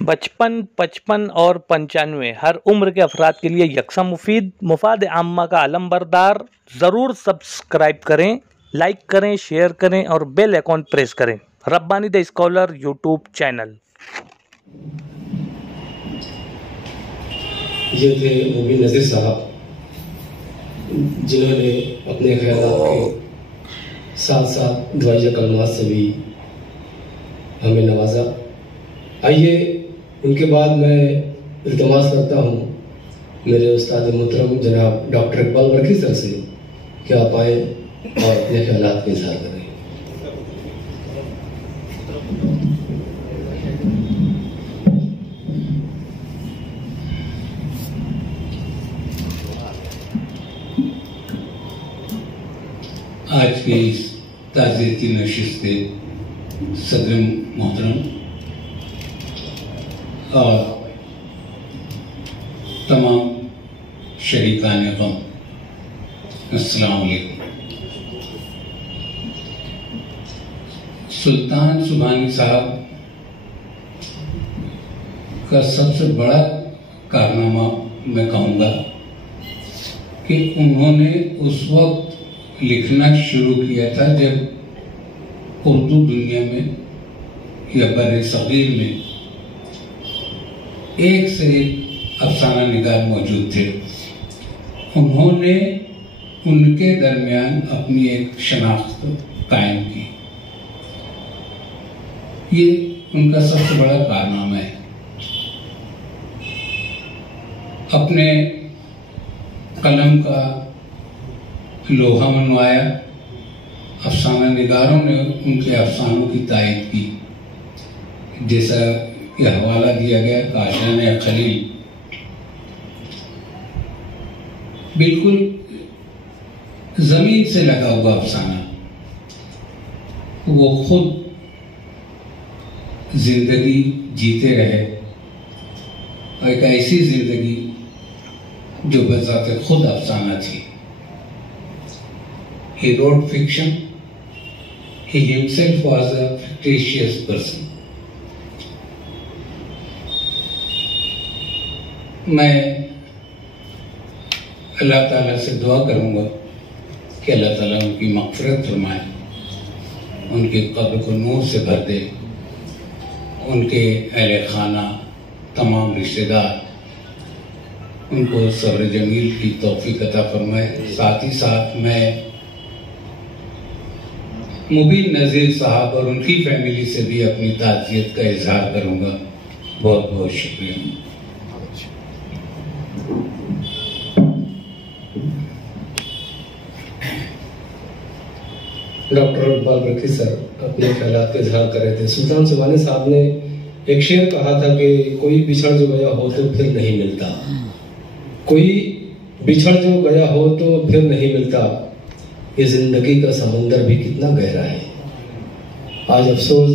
55, 55 और 95 हर उम्र के अफराद के लिए यकसा मुफीद मुफाद आम्मा का आलम बरदार। ज़रूर सब्सक्राइब करें, लाइक करें, शेयर करें और बेल आइकॉन प्रेस करें। Rabbani the scholar YouTube channel. ये थे मुबीन नज़ीर साहब, जिन्होंने अपने ख्यालात के साथ साथ दुआए कलमात से भी हमें नवाजा। आइए उनके बाद मैं इल्तमास करता हूँ मेरे उस्ताद मोहतरम जनाब डॉक्टर इकबाल बरकी सर से कि आप आए और अपने ख्यालात का इजहार करें। आज की इस ताज़ियती नशिस्त के सदर मोहतरम और तमाम शरीकान गम, अस्सलाम वालेकुम। सुल्तान सुभानी साहब का सबसे बड़ा कारनामा मैं कहूँगा कि उन्होंने उस वक्त लिखना शुरू किया था जब उर्दू दुनिया में या बरे सगीर में एक से एक अफसाना निगार मौजूद थे। उन्होंने उनके दरमियान अपनी एक शनाख्त कायम की। ये उनका सबसे बड़ा कारनामा है। अपने कलम का लोहा मनवाया, अफसाना निगारों ने उनके अफसानों की तायद की। जैसा यह हवाला दिया गया काशान खलील, बिल्कुल जमीन से लगा हुआ अफसाना। वो खुद जिंदगी जीते रहे और एक ऐसी जिंदगी जो बजाते खुद अफसाना थी। He wrote fiction. He himself was a fictitious person. मैं अल्लाह ताला से दुआ करूंगा कि अल्लाह ताला उनकी मग़फ़िरत फरमाए, उनके कब्र को नूर से भर दे, उनके अहले खाना, तमाम रिश्तेदार, उनको सब्र जमील की तौफीक अता फरमाए। साथ ही साथ मैं मुबीन नज़ीर साहब और उनकी फैमिली से भी अपनी ताज़ियत का इजहार करूंगा। बहुत बहुत शुक्रिया। डॉक्टर इकबाल बरकी सर अपने ख्यालात का इजहार कर रहे थे। सुल्तान सुभानी साहब ने एक शेर कहा था कि कोई बिछड़ जो गया हो तो फिर नहीं मिलता, कोई बिछड़ जो गया हो तो फिर नहीं मिलता। ये जिंदगी का समंदर भी कितना गहरा है। आज अफसोस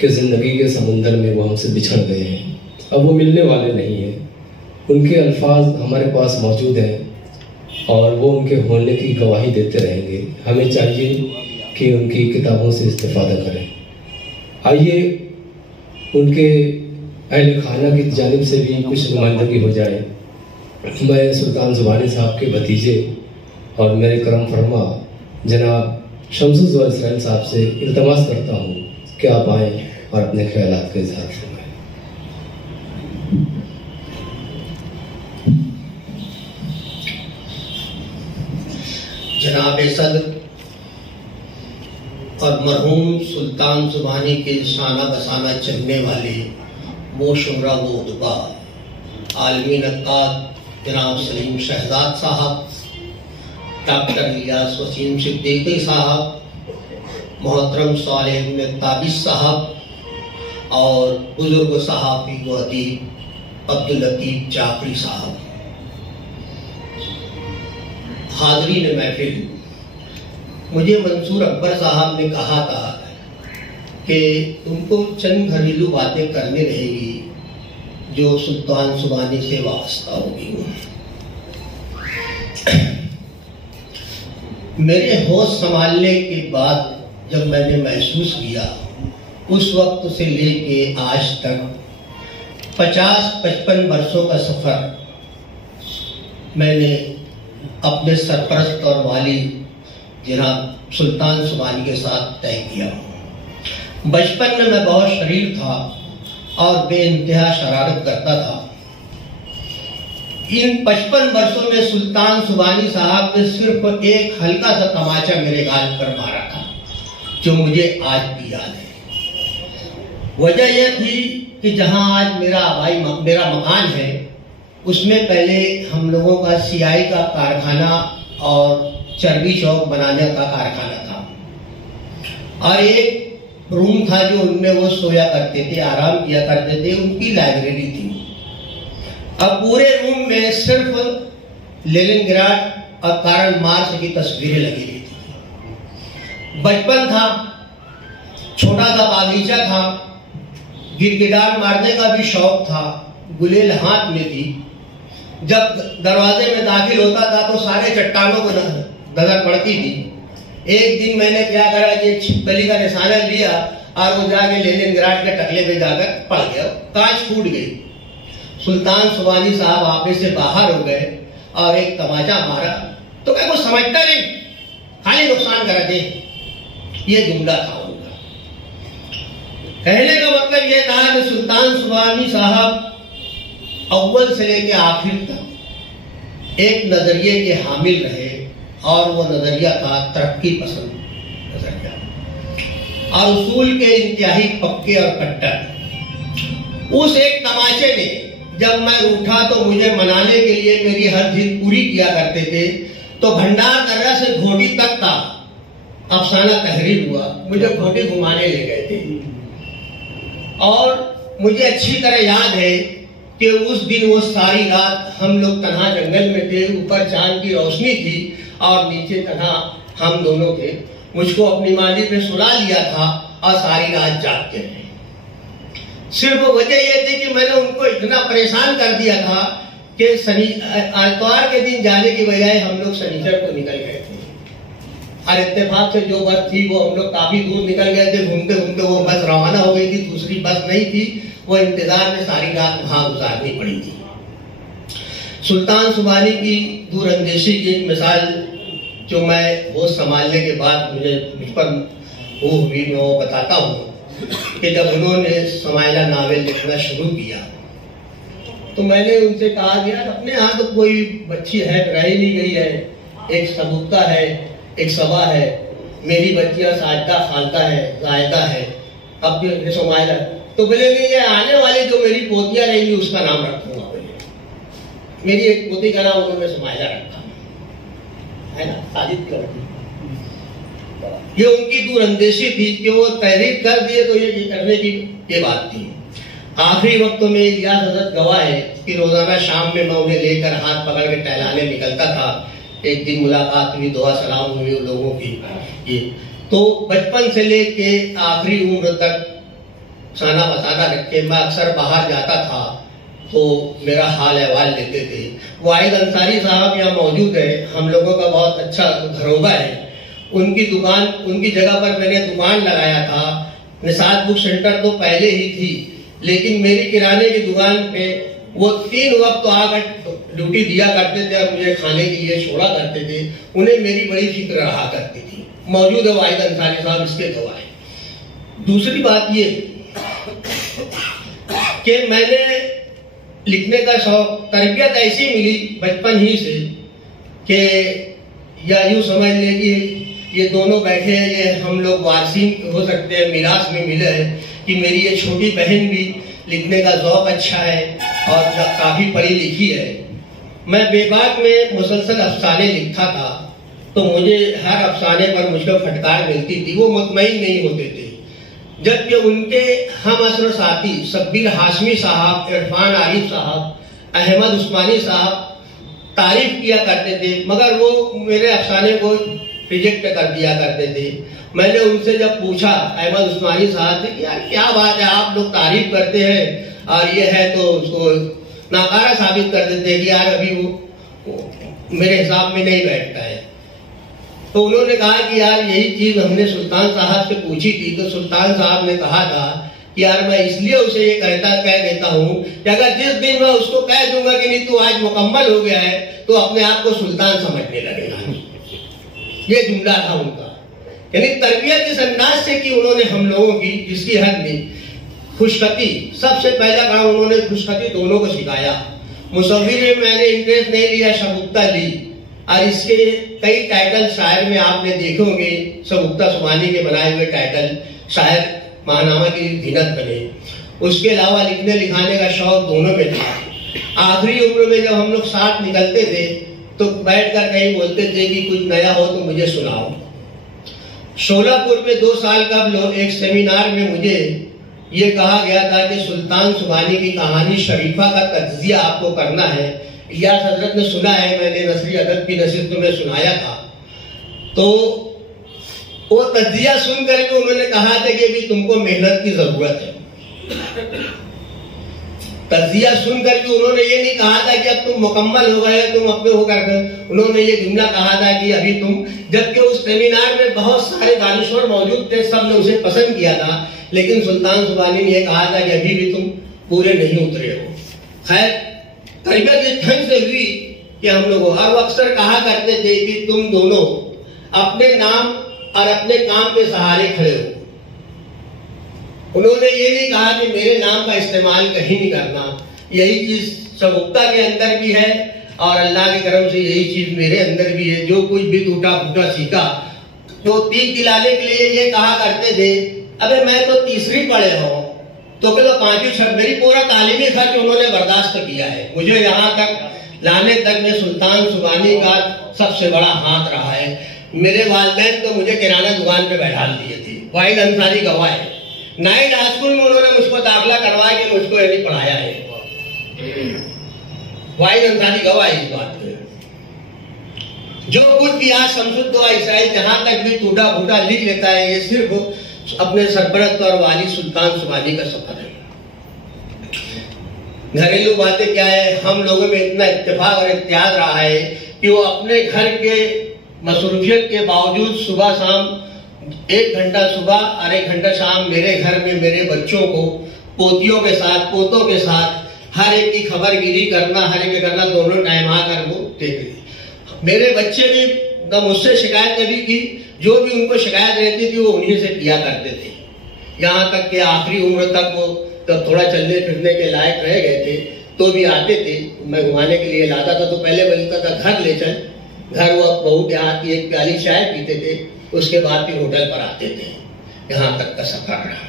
कि जिंदगी के समंदर में वो हमसे बिछड़ गए हैं, अब वो मिलने वाले नहीं हैं। उनके अल्फाज हमारे पास मौजूद हैं और वो उनके होने की गवाही देते रहेंगे। हमें चाहिए कि उनकी किताबों से इस्तेफादा करें। आइए उनके अहले खाना की जानिब से भी कुछ नुमाइंदगी हो जाए। मैं सुल्तान सुभानी साहब के भतीजे और मेरे करम फरमा जनाब शमसुल इसराइल साहब से इल्तमास करता हूँ कि आप आएँ और अपने ख्यालात का इजहार फरमाएं। जनाब सदर और मरहूम सुल्तान सुभानी के शाना बसाना चलने वाले वो शुमरा वो उदबा आलमी नक्काद जनाब सलीम शहजाद साहब, डॉक्टर इलियास वसीम सिद्दीकी साहब, मोहतरम सालेह इब्न ताबिस साहब और बुजुर्ग सहाफ़ी व अदीब अब्दुल लतीफ़ जाफरी साहब, हाज़रीन महफिल, मुझे मंसूर अकबर साहब ने कहा था कि तुमको चंद घरेलू बातें करनी रहेगी जो सुल्तान सुभानी से वास्ता होगी। मेरे होश संभालने के बाद जब मैंने महसूस किया उस वक्त से लेके आज तक 50-55 वर्षों का सफर मैंने अपने सरपरस्त और वाली जनाब सुल्तान सुबानी के साथ तय किया। बचपन में मैं बहुत शरीफ था और बेइंतहा शरारत करता था। इन 55 वर्षों में सुल्तान सुबानी साहब ने सिर्फ एक हल्का सा तमाचा मेरे गाल पर मारा था, जो मुझे आज भी याद है। वजह यह थी कि जहां आज मेरा मकान है, उसमें पहले हम लोगों का सियाई का कारखाना और चर्बी चौक बनाने का कारखाना था, और एक रूम था जो उनमें वो सोया करते थे, आराम किया करते थे, उनकी लाइब्रेरी थी। अब पूरे रूम में सिर्फ लेनिनग्राड और कार्ल मार्क्स की तस्वीरें लगी हुई थी। बचपन था, छोटा सा बागीचा था, गिरगिटार मारने का भी शौक था, गुलेल हाथ में थी। जब दरवाजे में दाखिल होता था तो सारे चट्टानों को नजर पड़ती थी। एक दिन मैंने क्या करा कि छिपकली का निशाना लिया और वो जाके लेनिनग्राड के टकले पे जाकर पड़ गया, कांच फूट गई। सुल्तान सुबानी साहब ऑफिस से बाहर हो गए और एक तमाचा मारा तो क्या कुछ समझता नहीं, खाली नुकसान करा दे, ये जुमला था उनका। कहने का मतलब यह था कि सुल्तान सुबानी साहब अव्वल से लेकर आखिर तक एक नजरिए के हामिल रहे, और वो नजरिया था तरक्की पसंद नजरिया और उसूल के इंतहाई पक्के और कट्टर। उस एक तमाचे ने जब मैं उठा तो मुझे मनाने के लिए मेरी हर जिद पूरी किया करते थे। तो भंडार दर्रा से घोटी तक का अफसाना तहरीर हुआ, मुझे घोटी घुमाने ले गए थे। और मुझे अच्छी तरह याद है कि उस दिन वो सारी रात हम लोग तन्हा जंगल में थे, ऊपर चांद की रोशनी थी और नीचे तन्हा हम दोनों थे। मुझको अपनी माली पे सुला लिया था और सारी रात जागते रहे। सिर्फ वजह यह थी कि मैंने उनको इतना परेशान कर दिया था कि आतवार के दिन जाने की बजाय हम लोग शनिचर को निकल गए थे। और इत्तेफाक से जो बस थी वो हम लोग काफी दूर निकल गए थे। घूमते घूमते वो बस रवाना हो गई थी, दूसरी बस नहीं थी। वो इंतजार में सारी रात वहां गुजारनी पड़ी थी। सुल्तान सुबानी की दूरअंदेशी की एक मिसाल जो मैं होश संभालने के बाद मुझ पर वो हुई, मैं वो बताता हूँ कि जब उन्होंने समाइला नावल लिखना शुरू किया तो मैंने उनसे कहा यार अपने यहाँ तो कोई बच्ची है, रह ही नहीं गई है, एक सबूता है, एक सबा है, मेरी बच्चियां साजदा खालता है, जायदा है, अब भी समाइला। तो बोले नहीं, ये आने वाली जो मेरी पोतियां रहेंगी उसका नाम रखूंगा। मेरी एक पोती का नाम उन्होंने समाइला रखा है ना, साजिद की लड़की। ये उनकी दूरअंदेशी थी कि वो तहरीर कर दिए तो ये करने की ये बात थी। आखिरी वक्त में इलियास हजरत गवाह है कि रोजाना शाम में मैं उन्हें लेकर हाथ पकड़ के टहलाने निकलता था। एक दिन मुलाकात हुई, दुआ सलाम हुई उन लोगों की। ये तो बचपन से लेके आखिरी उम्र तक खाना बसाना रखे मैं अक्सर बाहर जाता था तो मेरा हाल अहवाल लेते थे। वाहिद अंसारी साहब यहाँ मौजूद है, हम लोगों का बहुत अच्छा घरोबा है। उनकी दुकान, उनकी जगह पर मैंने दुकान लगाया था। निसात बुक सेंटर तो पहले ही थी, लेकिन मेरी किराने की दुकान पे वो 3 वक्त आकर ड्यूटी दिया करते थे और मुझे खाने के लिए छोड़ा करते थे। उन्हें मेरी बड़ी फिक्र रहा करती थी। मौजूद है वाहिद अंसारी साहब, इसके गवाह है। दूसरी बात ये कि मैंने लिखने का शौक, तरबियत ऐसी मिली बचपन ही से कि या यूं समझ ले कि ये दोनों बैठे हैं, ये हम लोग वारसी हो सकते हैं, मिरास में मिले हैं कि मेरी ये छोटी बहन भी लिखने का ज़ौक अच्छा है और काफ़ी पढ़ी लिखी है। मैं बेबाक में मुसलसल अफसाने लिखता था तो मुझे हर अफसाने पर मुझको फटकार मिलती थी, वो मुतमईन नहीं होते थे। जबकि उनके हम असर साथी शब्बीर हाशमी साहब, इरफान आरिफ साहब, अहमद उस्मानी साहब तारीफ किया करते थे, मगर वो मेरे अफसाने को रिजेक्ट कर दिया करते थे। मैंने उनसे जब पूछा अहमद उस्मानी साहब से कि यार क्या बात है, आप लोग तारीफ करते हैं और ये है तो उसको नाकारा साबित कर देते हैं कि यार अभी वो मेरे हिसाब में नहीं बैठता है। तो उन्होंने कहा कि यार यही चीज हमने सुल्तान साहब से पूछी थी, तो सुल्तान साहब ने कहा था कि यार मैं इसलिए उसे ये कह देता हूँ कि अगर जिस दिन मैं उसको कह दूंगा कि नहीं तू आज मुकम्मल हो गया है तो अपने आप को सुल्तान समझने लगेगा। ये जुमला था उनका। यानी तरबियत इस अंदाज से की उन्होंने हम लोगों की, जिसकी हद नहीं। खुशखती सबसे पहला काम उन्होंने खुशखती दोनों को सिखाया। मुसव्विर में मैंने इंटरेस्ट नहीं लिया, शगुफ्ता ली, और इसके कई टाइटल शायर में आपने देखे होंगे, शगुफ्ता सुबानी के बनाए हुए टाइटल शायर महानामा की भिनत बने। उसके अलावा लिखने लिखाने का शौक दोनों में था। आखिरी उम्र में जब हम लोग साथ निकलते थे तो बैठकर कहीं बोलते थे कि कुछ नया हो तो मुझे सुनाओ। शोलापुर में 2 साल कबल एक सेमिनार में मुझे ये कहा गया था कि सुल्तान सुबानी की कहानी शरीफा का तज्जिया आपको करना है। इलियास हजरत ने सुना है, मैंने नसरी अदब की नसीहत में सुनाया था। तो वो तज्जिया सुन करके उन्होंने कहा था कि अभी तुमको मेहनत की जरूरत है। तज्जिया सुन करके उन्होंने ये नहीं कहा था कि अब तुम मुकम्मल हो गए, तुम अपने होकर, उन्होंने ये जुमला कहा था कि अभी तुम, जबकि उस सेमिनार में बहुत सारे दानिश्वर मौजूद थे, सब ने उसे पसंद किया था, लेकिन सुल्तान सुबानी ने यह कहा था कि अभी भी तुम पूरे नहीं उतरे हो। खैर तरबियत इस ढंग से हुई कि हम लोग, और वो अक्सर कहा करते थे कि तुम दोनों अपने नाम और अपने काम के सहारे खड़े हो। उन्होंने ये नहीं कहा कि मेरे नाम का इस्तेमाल कहीं नहीं करना। यही चीज शगुफ्ता के अंदर भी है और अल्लाह के करम से यही चीज मेरे अंदर भी है। जो कुछ भी टूटा फूटा सीखा तो तीर दिलाने के लिए ये कहा करते थे, अबे मैं तो तीसरी पढ़े हूँ तो क्या 5वीं 6, मेरी पूरा तालीमी खर्च उन्होंने बर्दाश्त किया है। मुझे यहाँ तक लाने तक में सुल्तान सुबानी का सबसे बड़ा हाथ रहा है। मेरे वालिदैन तो मुझे किराना दुकान पे बैठा दिए थे। वाहिद अंसारी गवाह है, नाइट हाई स्कूल में उन्होंने मुझको दाखिला करवाया कि मुझको यही पढ़ाया है। वाहिद अंसारी गवाह इस बात पे। जो कुछ भी आज शमसुद्दौला ईसाई जहां तक भी टूटा फूटा लिख लेता है, ये सिर्फ अपने सरपरस्त और वाली सुल्तान सुबानी का सफर है। घरेलू बातें क्या है, हम लोगों में इतना इत्तेफाक और इत्तेहाद रहा है कि वो अपने घर के मसरूफियत के बावजूद सुबह शाम 1 घंटा सुबह और 1 घंटा शाम मेरे घर में मेरे बच्चों को, पोतियों के साथ, पोतों के साथ हर एक की खबरगिरी करना, हर एक करना, दोनों टाइम आकर वो देख। मेरे बच्चे ने न मुझसे शिकायत कभी की, जो भी उनको शिकायत रहती थी वो उन्हीं से किया करते थे। यहाँ तक कि आखिरी उम्र तक वो तब थोड़ा चलने फिरने के लायक रह गए थे तो भी आते थे, मैं घुमाने के लिए लाता था। तो पहले बोलता था घर ले चल, घर वो बहू के हाथ की 1 प्याली चाय पीते थे, उसके बाद फिर होटल पर आते थे। यहाँ तक का सफर रहा।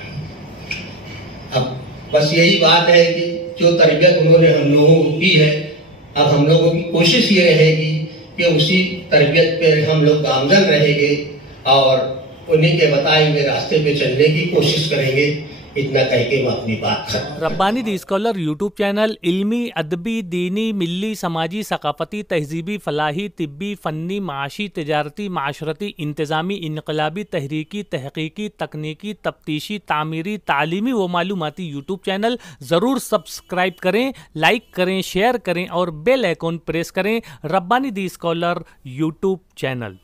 अब बस यही बात है कि जो तरबियत उन्होंने हम लोगों को की है, अब हम लोगों की कोशिश ये रहेगी कि उसी तरबियत पे हम लोग गामजन रहेंगे और उन्हीं के बताए हुए रास्ते पे चलने की कोशिश करेंगे। इतना कह के मैं अपनी बात खत्म। Rabbani the scholar YouTube channel इल्मी, अदबी, दीनी, मिल्ली, समाजी, सकाफती, तहजीबी, फलाही, तिब्बी, फ़न्नी, माशी, तिजारती, माशरती, इंतज़ामी, इनकलाबी, तहरीकी, तहकीकी, तकनीकी, तफ्तीशी, तामीरी, तालीमी व मालूमाती यूट्यूब चैनल ज़रूर सब्सक्राइब करें, लाइक करें, शेयर करें और बेल आइकॉन प्रेस करें। Rabbani the scholar YouTube channel.